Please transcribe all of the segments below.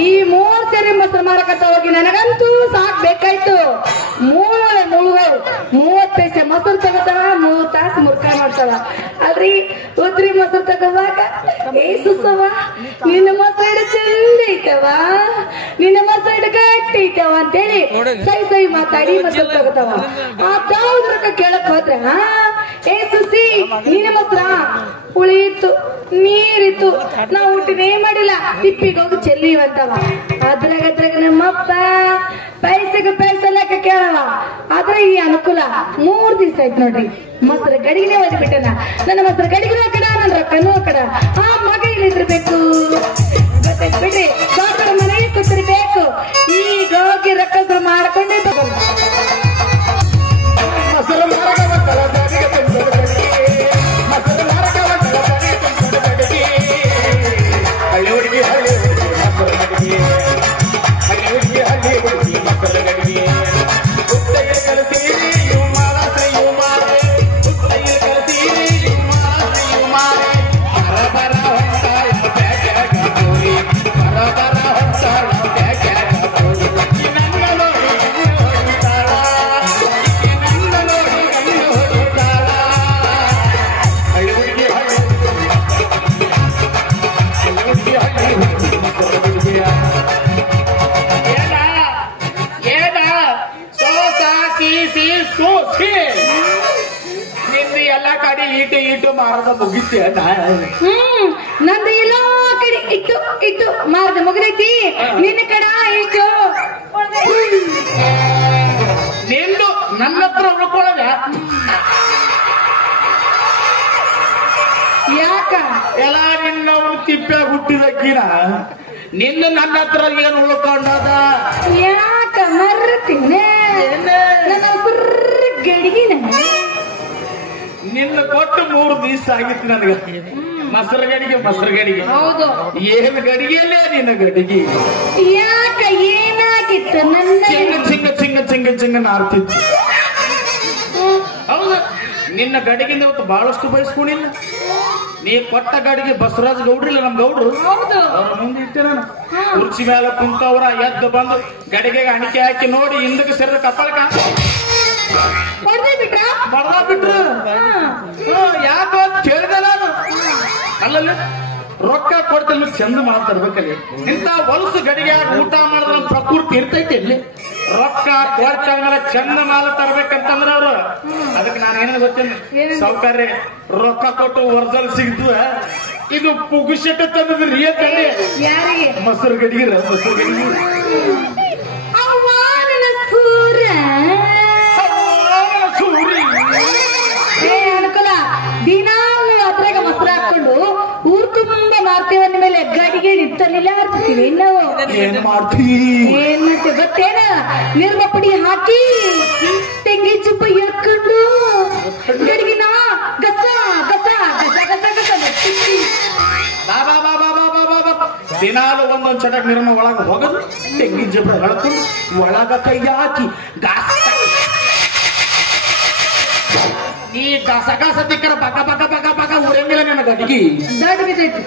ಈ 3 ಸರಿ ಮೊಸರು ಮಾರಕತ್ತ ಹೋಗಿ ನನಗಂತೂ ಸಾಕ್ಬೇಕಾಯ್ತು. ಮುಳುಗೋಳು 30 ಪೈಸೆ ಮೊಸರು ತಗೋತಾವ, 3 ತಾಸು ಮುರ್ಕಾಯ್ ಮಾಡ್ತಾವ. ಅಲ್ರಿ ಉದ್ರಿ ಮೊಸರು ತಗೋವಾಗ ಏ ಸುಸವ ನಿನ್ನ ಮೊಸರು ಚಂದ ಐತವ, ನಿನ್ನ ಮೊಸರು ಗಟ್ಟಿ ಐತವ ಅಂತೇಳಿ ಸೈ ಮಾತಾಡಿ ಮೊಸರು ತಗೋತಾವ. ಆ ತಾವ್ರಕ ಕೇಳಕ್ ಹೋದ್ರೆ ಏ ಸುಸಿ ನಿನ್ನ ಮೊಸರ ಉಳಿಯಿತು ನೀರಿತ್ತು, ನಾವು ಊಟನೇ ಮಾಡಿಲ್ಲ, ತಿಪ್ಪಿಗೆ ಹೋಗಿ ಚೆಲ್ಲಿವಂತವ. ಅದ್ರಾಗ ನಮ್ಮಪ್ಪ ಪೈಸೆಗೆ ಪೈಸೆ ಲೆಕ್ಕ ಕೇಳವ. ಆದ್ರೆ ಈ ಅನುಕೂಲ 3 ದಿವಸ ಆಯ್ತು ನೋಡ್ರಿ, ಮೊಸರು ಗಡಿಗೆ ಓದ್ಬಿಟ್ಟನ. ನನ್ನ ಮೊಸರು ಗಡಿಗೆ ಕಡ, ನನ್ನ ರೊಕ್ಕನೂ ಕಡ. ಆ ಮಗ ಇಲ್ಲಿದ್ರಬೇಕು ಗೊತ್ತಾಯ್ತು ಬಿಡ್ರಿ, ಡಾಕ್ಟರ್ ಮನೆಗೆ ಕೂತಿರ್ಬೇಕು. ಈಗ ಹೋಗಿ ರೊಕ್ಕ ಮಾಡ್ಕೊಂಡೇ ತಗೊಂಡು ಇಟ್ಟು ಮಾರದ ಮುಗಿತೆ. ನಂದು ಎಲ್ಲೋ ಕಡೆ ಇಟ್ಟು ಮಾರದ ಮುಗಿದೈತಿ, ನಿನ್ನ ಕಡ ಇಷ್ಟು ನಿಂದು ನನ್ನ ಹತ್ರ ಉಳ್ಕೊಳ್ಳೋದ ಯಾಕ? ಎಲ್ಲ ನಿನ್ನವರು ತಿಪ್ಪೆ ಹುಟ್ಟಿದಕ್ಕಿನ ನಿನ್ನ ನನ್ನ ಹತ್ರ ಏನು ಉಳ್ಕೊಂಡದ? ಯಾಕ ಮರ್ತೀನಿ ನನ್ನ ಗಡಿಗಿನ ನಿನ್ನ ಕೊಟ್ಟು 3 ದಿವಸ ಆಗಿತ್ತು ನನಗ. ಮೊಸರು ಗಡಿಗೆ ಹೌದು. ಏನು ಗಡಿಗೆಯಲ್ಲೇ ನಿನ್ನ ಗಡಿಗೆ? ಯಾಕ ಏನಾಗಿತ್ತು? ನನ್ನ ಚಿಂಗ ನಾರ್ತಿತ್ತು. ಹೌದು, ನಿನ್ನ ಗಡಿಗಿಂದ ಇವತ್ತು ಬಹಳಷ್ಟು ಬಯಸ್ಕೊಂಡಿಲ್ಲ. ನೀ ಕೊಟ್ಟ ಗಾಡಿಗೆ ಬಸವರಾಜ್ ಗೌಡ್ರಿಲ್ಲ, ನಮ್ ಗೌಡ್ರು ಅವ್ರ ಮುಂದೆ ಇಟ್ಟೆ ನಾನು. ಕುರ್ಚಿ ಮೇಲೆ ಕುಂತವ್ರ ಎದ್ದು ಬಂದು ಗಡಿಗೆ ಅಣಿಕೆ ಹಾಕಿ ನೋಡಿ ಹಿಂದಕ್ಕೆ ಸೇರಿದ ಕಪ್ಪಳಕ ಬಡದ ಬಿಟ್ರು. ಯಾಕ ಕೇಳಿದೆ ನಾನು. ಅಲ್ಲಲ್ಲಿ ರೊಕ್ಕ ಕೊಡ್ತಿಲ್ಲ, ಚಂದ ಮಾತಾಡ್ಬೇಕಲ್ಲಿ. ಇಂತ ಹೊಲಸು ಗಡಿಗೆ ಊಟ ಮಾಡಿದ್ರೆ ಪ್ರಕೃತಿ ಇರ್ತೈತಿ ಇಲ್ಲಿ. ರೊಕ್ಕ ಕೊಡ್ತಾದ್ಮೇಲೆ ಚಂದ ಮಾಲ ತರ್ಬೇಕಂತಂದ್ರ ಅವ್ರು. ಅದಕ್ಕೆ ನಾನು ಏನೇನು ಗೊತ್ತೇನೆ, ಸೌಕರ್ಯ ರೊಕ್ಕ ಕೊಟ್ಟು ಒರ್ಜಲ್ ಸಿಗ್ತದ. ಇದು ಪುಗುಶೆಟ್ಟ ತಂದ್ರಿ ಏತಲ್ಲಿ ಯಾರಿಗೆ? ಮೊಸರು ಗಡಿಗೆ ಅನುಕೂಲ. ದಿನಾಲು ಅದ್ರಾಗ ಮೊಸರು ಹಾಕೊಂಡು ಊರ್ ತುಂಬ ಮಾರ್ತೇವನ್ನ ಮೇಲೆ ಗಡಿಗೆ ನಿಂತಲಿಲ್ಲ ಹಾಕ್ತೀವಿ. ನಾವು ಏನ್ ಮಾಡ್ತೀವಿ ಗೊತ್ತೇನ? ನಿರ್ಮ ಪುಡಿ ಹಾಕಿ ತೆಂಗಿ ಚುಪ್ಪ ಎಳ್ಕೊಂಡು ಗಡಿಗಿನ ಗಸ ಗಸ ಗಸ ಗಸ ಗಸ ದಿನಾಲು ಒಂದೊಂದ್ ಚಟಕ್ ನಿರ್ಮ ಒಳಗ ಹೋಗೋದು, ತೆಂಗಿನ ಜಬ್ರ ಹೇಳ್ಕೊಂಡು ಒಳಗ ಕೈ ಹಾಕಿ ಈ ಗಸ ತಿಕ್ಕರ ಬಕ ಬಕ ಬಕ ಬಕ ಉರಂಗಿಲ್ಲ ನನ್ನ ಗಡಿಗೆ. ದೊಡ್ಡ ಬಿದ್ದೈತಿ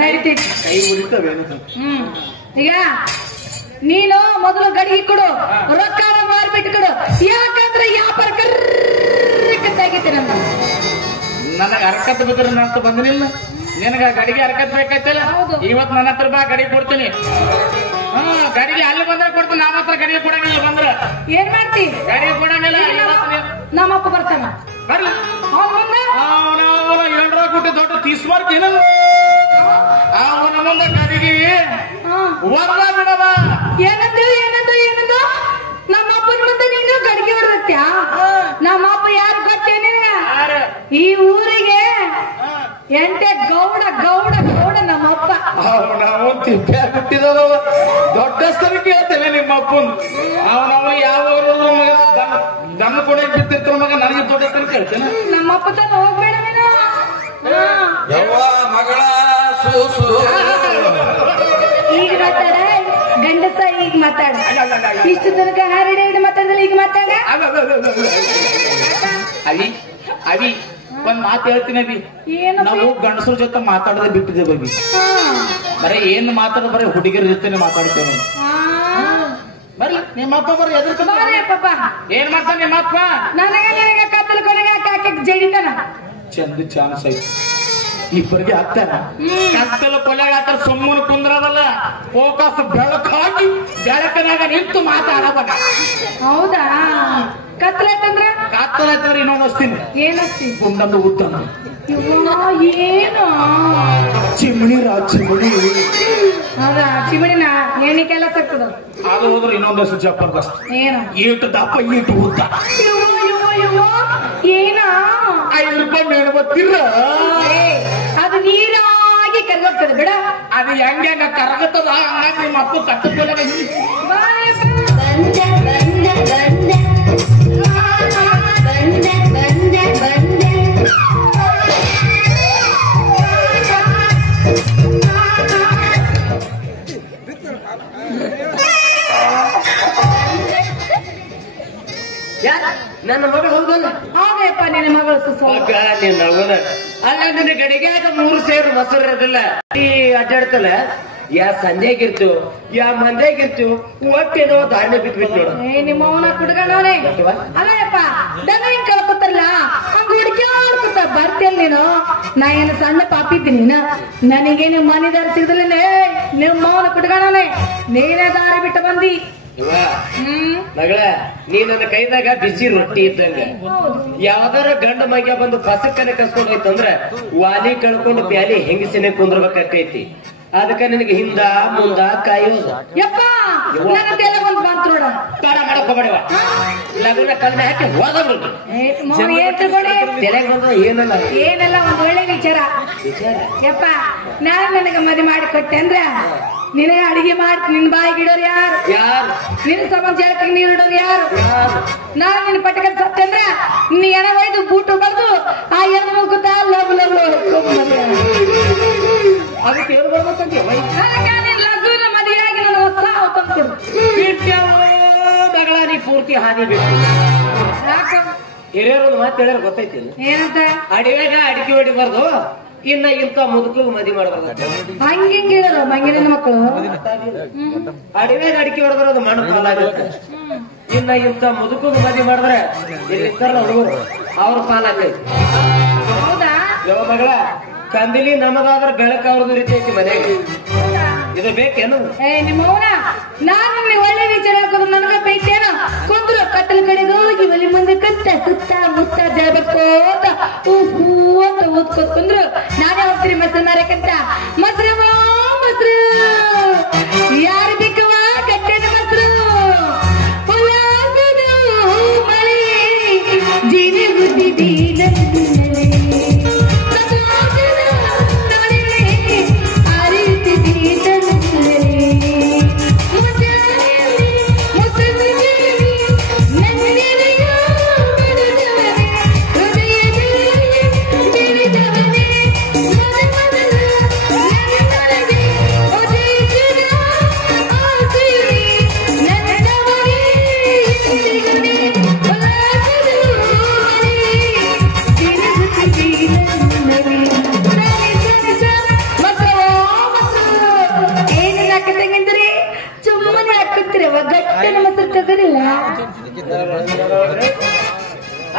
ನಡಿತೈತಿ, ಕೈ ಉರಿತವೇನು? ಈಗ ನೀನು ಮೊದಲು ಗಡಿಗೆ ಕೊಡು, ರೊಕ್ಕ ಮಾರ್ಬಿಟ್ಟು ಕೊಡು. ಯಾಕಂದ್ರೆ ವ್ಯಾಪಾರ ಕರ್ಕತ್ತಾಗೈತಿ. ನನಗೆ ಅರ್ಕತ್ ಬಿದ್ರೆ ನಂತ ಬಂದನಿಲ್ಲ. ನಿನಗ ಗಡಿಗೆ ಅರ್ಕತ್ ಬೇಕಾಯ್ತಲ್ಲ, ಇವತ್ ನನ್ನ ಹತ್ರ ಬಾ ಗಡಿಗೆ ಕೊಡ್ತೀನಿ. ಗಡಿಗೆ ಅಲ್ಲಿ ಬಂದ್ರೆ ಕೊಡ್ತೀನಿ, ನಮ್ಮ ಹತ್ರ ಗಡಿಗೆ ಕೊಡಂಗಿಲ್ಲ. ಬಂದ್ರ ಏನ್ ಮಾಡ್ತಿ? ಗಡಿಗೆ ಕೊಡಂಗಿಲ್ಲ. ನಮ್ಮಪ್ಪ ಬರ್ತಾನ, ಬರ್ಲಿ ಅವನ 7 ರೂಪಾಯಿ ಕೊಟ್ಟು ದೊಡ್ಡ ತೀಸ್ಬಾರ್ತೀನಿ. ಅವನ ಮುಂದೆ ಗಡಿಗೆ ಹೊರಗ ಬಿಡವ. ಏನಂದು ನಮ್ಮ ಅಪ್ಪನ ಮುಂದೆ ನೀನು ಗಡಿಗೆ ಹೊರತ್ಯ? ನಮ್ಮ ಅಪ್ಪ ಯಾರು ಗೊತ್ತೇನೆ? ಈ ಊರಿಗೆ ಎಂಟೆ ಗೌಡ ಗೌಡ ಗೌಡ ನಮ್ಮಪ್ಪ. ನಾವು ತಿಪ್ಪೆ ಹುಟ್ಟಿದವ ದೊಡ್ಡ ಸ್ಥಳ ಕೇಳ್ತೇನೆ ನಿಮ್ಮ ಅಪ್ಪನ್. ಅವನವ ಯಾವ ಮಗ ದಮ್ಮ ಕೊಡ ಬಿಟ್ಟಿರ್ತಾರ ಮಗ, ನನಗೆ ದೊಡ್ಡ ಸ್ಥಳ ಕೇಳ್ತೇನೆ. ನಮ್ಮಪ್ಪ ತನ ಹೋಗ್ಬೇಡ ನೀನು. ಮಗಳ ಈಗ ಮಾತಾಡ ಗಂಡಸ, ಈಗ ಮಾತಾಡ. ಇಷ್ಟು ತನಕ ಹಾರಡಿ ಮಾತಾಡಿದ್ರೆ ಈಗ ಮಾತಾಡ. ಅವಿ ಒಂದ್ ಮಾತು ಹೇಳ್ತೀನಿ ಅವಿ, ನಾವು ಗಂಡಸರ ಜೊತೆ ಮಾತಾಡೋದೇ ಬಿಟ್ಟಿದ್ದೇವೆ ಅವಿ. ಬರೀ ಏನ್ ಮಾತಾಡ ಬರೀ ಹುಡುಗಿರ ಜೊತೆನೆ ಮಾತಾಡ್ತೇವೆ ಬರ್ಲಿ ನಿಮ್ಮ ಅಪ್ಪ ಬರ್ರಿ ಎದ್ರ ಪಾಪ ಏನ್ ಮಾಡ್ತಾನೆ ನಿಮ್ಮ ಅಪ್ಪ ನನಗೆ ಕತ್ತಲು ಕೊನೆಗೆ ಹಾಕಿ ಜಡಿತಾನ ಚಂದ ಚಾನ್ಸ್ ಐತಿ ಇಬ್ಬರಿಗೆ ಆಗ್ತಾನ ಕತ್ತಲು ಕೊಲೆಗ ಆತರ ಸುಮ್ಮನೆ ಕುಂದ್ರದಲ್ಲ ಫೋಕಸ್ ಬೆಳಕು ಹಾಕಿ ಬೆಳಕನಾಗ ನಿಂತು ಮಾತಾಡಬೇಕ ಹೌದಾ ಕತ್ತಲೈತಂದ್ರ ಕತ್ತಲೈತಂದ್ರೆ ಇನ್ನೊಂದು ಹಚ್ತೀನಿ ಏನಸ್ತಿ ಗುಂಡಂದು ಉತ್ತಮ ಏನು ಚಿಮಣಿ ಚಿಮಣಿ ಹೌದಾ ಚಿಮಣಿನ ಏನಿ ಕೆಲಸ ಆಗ್ತದ ಅದು ಹೋದ್ರೆ ಇನ್ನೊಂದಷ್ಟು ಜಬರ್ದಸ್ತ್ ಏನು ಈಟು ದಪ್ಪ ಈಟು ಉದ್ದ ಏನ ₹5 ಮೇಣಬತ್ತಿರ ಅದು ನೀರಾಗಿ ಕರ್ಗೋಗ್ತದೆ ಬಿಡ ಅದು ಹೆಂಗ ಕರಗತ್ತದ ಹಂಗಾಗಿ ನಿಮ್ಮ ಅಪ್ಪ ಕಟ್ಟದ ನನ್ನ ಮಗಳು ಹೌದಲ್ಲ ಹೌದಪ್ಪ ನಿನ್ನ ಮಗಳು ನಿನ್ನ ಅಲ್ಲ ನಿನ್ನ ಗಡಿಗ್ಯಾಗ 3 ಸೇರು ಮೊಸರು ಇರೋದಿಲ್ಲ ಈ ಅಡ್ಡಾಡ್ತಲ್ಲ ಯಾ ಸಂಜೆಗಿರ್ತು ಯಾ ಮಂದೆಗಿರ್ತು ಒಟ್ಟೇನೋ ಧಾನ್ಯ ಬಿಟ್ಬಿಟ್ಟು ನೋಡು ನಿಮ್ಮ ಅವನ ಕುಡ್ಗಳವನೇ ಅಲ್ಲಪ್ಪ ದನ ಹಿಂಗ್ ಕಳ್ಕೊತಾರಲ್ಲ ಹಂಗ ಹುಡುಕ್ಯಾಡ್ಕೊತ ಬರ್ತಿಯಲ್ಲ ನೀನು ನಾ ಏನು ಸಣ್ಣ ಪಾಪಿದ್ದೀನಿ ನನಗೇನು ಮನೆದಾರ ಸಿಗದಲ್ಲೇ ನಿಮ್ಮ ಅವನ ಕುಡ್ಗಳವನೇ ನೀನೇ ದಾರಿ ಬಿಟ್ಟು ಬಂದಿ ಮಗಳ ನೀ ನನ್ನ ಕೈದಾಗ ಬಿಸಿ ರೊಟ್ಟಿ ಇದ್ದಂಗ ಯಾವ್ದಾರ ಗಂಡ ಮಗ್ಯ ಬಂದು ಪಸಕ್ಕನೆ ಕಸ್ಕೊಂಡು ಹೋಯ್ತಂದ್ರ ವಾಲಿ ಕಳ್ಕೊಂಡು ಪ್ಯಾಲಿ ಹೆಂಗಸಿನೇ ಕುಂದ್ರಬೇಕಾಕೈತಿ ಅದಕ್ಕ ನಿನಗೆ ಹಿಂದ ಮುಂದ ಕಾಯೋದು ಯಪ್ಪ ನನ್ನ ತಲೆ ಒಂದು ಬಂತು ನೋಡ ತಡ ಮಾಡಕೋಬೇಡವ ಲಗ್ನ ಕಲ್ನ ಹಾಕಿ ಹೋದವ್ರು ತಲೆಗೆ ಬಂದ ಏನಲ್ಲ ಏನೆಲ್ಲ ಒಂದು ಒಳ್ಳೆ ವಿಚಾರ ಯಪ್ಪ ನಾನು ನನಗ ಮದುವೆ ಮಾಡಿ ಕೊಟ್ಟೆ ಅಂದ್ರ ನಿನಗೆ ಅಡಿಗೆ ಮಾಡಿ ನಿನ್ ಬಾಯಿಗೆ ಇಡೋರು ಯಾರು ನಿನ್ನ ಸಮಾಜ ಜಳಕ್ಕೆ ನೀರು ಇಡೋರು ಯಾರು ನಾನು ನಿನ್ನ ಪಟಕ ಸತ್ತೆ ಅಂದ್ರ ನೀ ಎಣ ಒಯ್ದು ಬೂಟು ಬರೆದು ಆ ಎಣ್ಣೆ ಮುಗ್ಗುತ್ತ ಲವ್ ಲವ್ ಅದಕ್ಕೆ ಏನು ಬರ್ಬೇಕಂತ ಲಗ್ನ ಮದುವೆಯಾಗಿ ನನ್ನ ಹೊಸ ತಂದ್ಕೊಡು ಮಗಳ ನೀ ಪೂರ್ತಿ ಹಾನಿ ಬಿಟ್ಟು ಹಿರಿಯರೊಂದು ಮಾತು ಹೇಳಿದ್ರೆ ಗೊತ್ತೈತಿ ಏನಂತ ಅಡಿಯಾಗ ಅಡಿಕೆ ಹೊಡಿಬಾರ್ದು ಇನ್ನ ಇಂತ ಮುದುಕಲು ಮದಿ ಮಾಡಬಾರ್ದು ಹಂಗಿಂಗಿರೋ ಮಂಗಿನ ಮಕ್ಕಳು ಅಡಿಯಾಗ ಅಡಿಕೆ ಹೊಡೆದ್ರೆ ಅದು ಮಣ್ಣು ಪಾಲಾಗುತ್ತೆ ಇನ್ನ ಇಂತ ಮುದುಕಲು ಮದಿ ಮಾಡಿದ್ರೆ ಇಲ್ಲಿರ್ತಾರಲ್ಲ ಹುಡುಗರು ಅವ್ರ ಪಾಲಾಗೈತಿ ಹೌದಾ ಯಾವ ಮಗಳ ಕಂದಿಲಿ ನಮಗಾದ್ರೆ ಬೆಳಕು ಅವ್ರದ್ದು ರೀತಿ ಮನೆಯಾಗ ಇದು ಬೇಕೇನು ನಿಮ್ಮವನ ನಾನು ಒಳ್ಳೆ ವಿಚಾರ ಹಾಕೋದು ನನಗ ಬೈತೇನ ಕುಂದ್ರು ಕತ್ತಲ ಕಡೆಗೆ ಹೋಗಿ ಒಲಿ ಮುಂದೆ ಕತ್ತ ಸುತ್ತ ಮುತ್ತ ಜಗಕ್ಕೋತ ಹೂ ಅಂತ ಓದ್ಕೋತ್ ಕುಂದ್ರು ನಾನೇ ಹೋಗ್ತೀನಿ ಮೊಸರು ಮಾರಕಂತ ಮೊಸರು ಮೊಸರು ಯಾರು ಬೇಕವ ಕಟ್ಟೆನ ಮೊಸರು ಮಳೆ ಜೀನಿ ಗುದ್ದಿದ್ದೀನ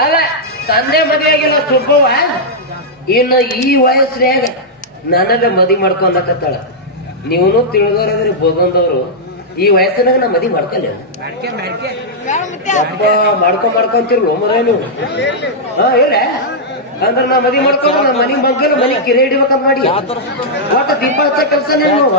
ಅಲ್ಲ ತಂದೆ ಮದುವೆಯಾಗಿಲ್ಲ ಸುಬ್ಬವ್ವ ಇನ್ನು ಈ ವಯಸ್ಸಿನಾಗ ನನಗ ಮದಿ ಮಾಡ್ಕೊಂಡಕತ್ತಾಳ ನೀವನು ತಿಳಿದವ್ರಾದ್ರೆ ಬೋದಂದವ್ರು ಈ ವಯಸ್ಸಿನಾಗ ನಾ ಮದಿ ಮಾಡ್ಕೊಲ್ಲ ಒಬ್ಬ ಮಾಡ್ಕೊಂತಿರ್ಲು ಮರ ನೀವು ಇಲ್ಲ ಅಂದ್ರ ನಾ ಮದಿ ಮಾಡ್ಕೊಂಡು ನಾ ಮನಿ ಮಗ್ಗಲು ಮನಿ ಕಿರೆ ಹಿಡಿಬೇಕಂತ ಮಾಡಿ ಒಟ್ಟ ದೀಪ ಹಚ್ಚ ಕೆಲಸ ನೀವು